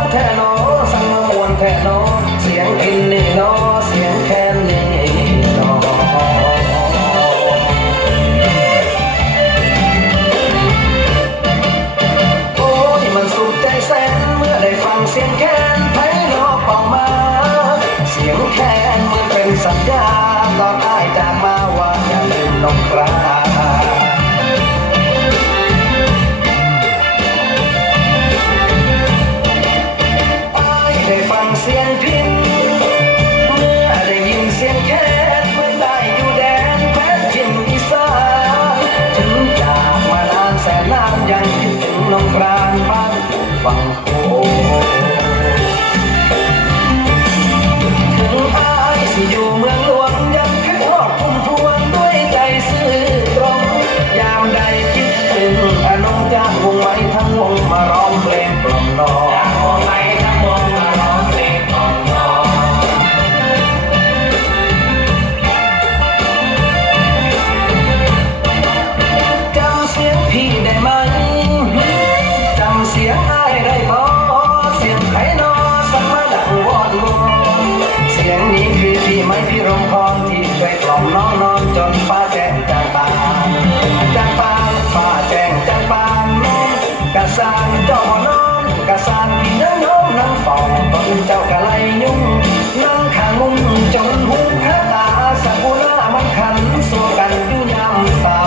วนแท่นอสั่งมามวนแท่นอเสียงกินนี่นอเสียงแคนนี่นอโอ้ยมันสุขใจแสนเมื่อได้ฟังเสียงแคนไพเราะเป่ามาเสียงแคนเหมือนเป็นสัญญาตอนอ้ายจากมาว่าอย่าลืมน้องปลาได้ฟังเสียงพินเมื่อได้ยินเสียงแค้นเหมือนได้อยู่แดนแคว้นถิ่นอีสานถึงจากมานานแสนนานยังคิดถึงน้องกรานบ้านฟังโขถึงอายสิอยู่เมืองหลวงยังคิดทอดพุ่มพวงด้วยใจซื่อตรงยามใดคิดถึงน้องจ้างวงไว้ทั้งวงมาร้องเพลงกล่อมน้องเสียงอ้ายได้บ่เสียงไผนอสั่งมาดังวอนวอนเสียงนี้คือพี่ไม้พี่รมพรที่เคยกล่อมน้องนอนจนฟ้าแจ้งจางปางจางปางฟ้าแจ้งจางปางน้องกะสานเจ้าบ่น้องกะสานพี่น้องน้องนั่งเฝ้าต้นเจ้ากะไลยุ่งนั่งข้างมุมจนหูคาตาสักกุลามันขันสู้กันอยู่ยามเศร้า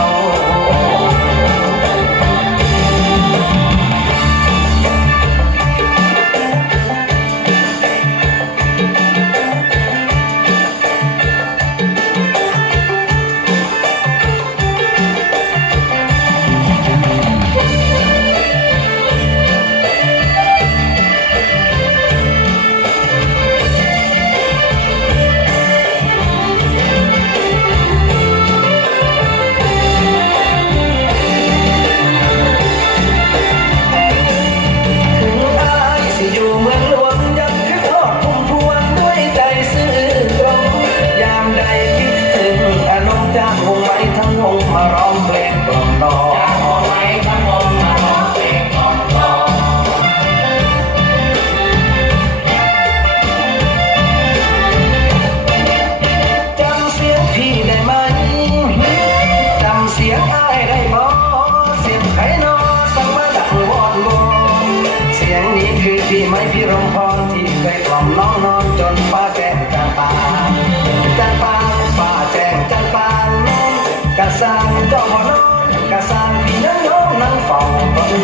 มาร้องเพลงกล่อมน้องจากวงไว้ทั้งวงมาร้องเพลงกล่อมน้องจำเสียงพี่ได้ไหมจำเสียงอ้ายได้บ่เสียงไผนอสั่งมาดังวอนวอนเสียงนี้คือพี่ไม้พี่รมพรที่เคยกล่อมน้องนอนจนฟ้าแจ้งจางปางจางปางฟ้าแจ้งจางปางกะสานเจ้าบ่นอนกะสานพี่น้องนั่งเฝ้าต้น